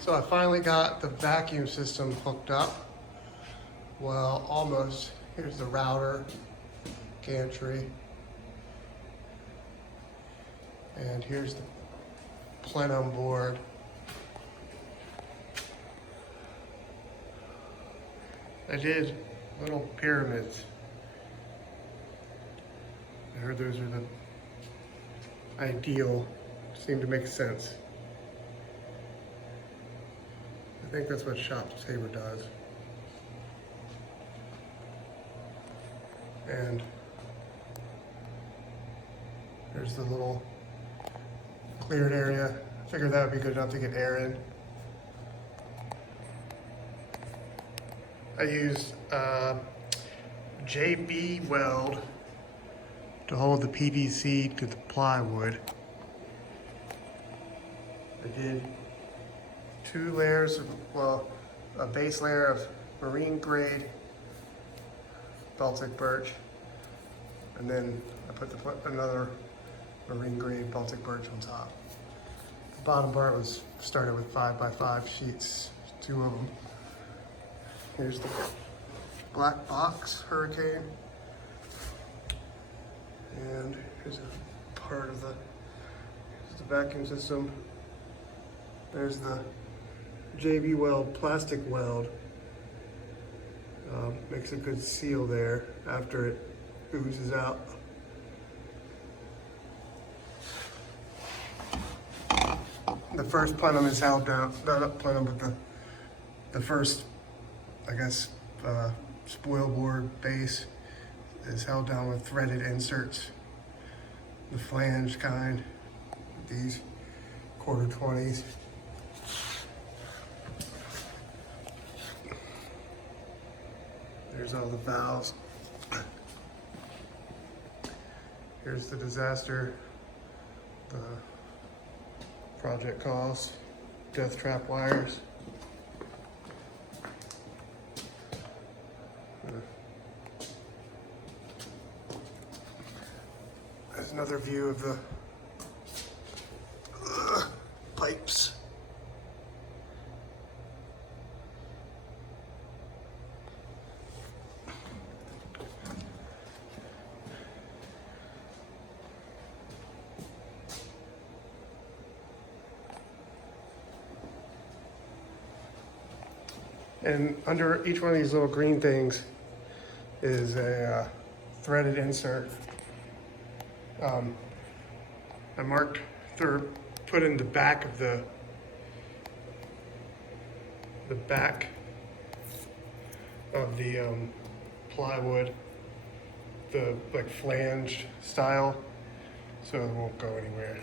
So I finally got the vacuum system hooked up. Well, almost. Here's the router, gantry. And here's the Plenum board. I did little pyramids. I heard those are the ideal, seem to make sense. I think that's what Shop Saver does. And there's the little cleared area. I figured that would be good enough to get air in. I used JB weld to hold the PVC to the plywood. I did 2 layers of, well, a base layer of marine grade Baltic birch, and then I put another marine grade Baltic birch on top. The bottom part was started with 5x5 sheets, 2 of them. Here's the black box Hurricane, and here's a part of the vacuum system. There's the JB weld plastic weld. Makes a good seal there after it oozes out. The first plenum is held down, not plenum, but the first, I guess, spoilboard base is held down with threaded inserts. The flange kind, these 1/4-20s. There's all the valves. Here's the disaster, the project calls, death trap wires. There's another view of the pipes. And under each one of these little green things is a threaded insert. I marked or put in the back of the back of the plywood, the like flanged style, so it won't go anywhere.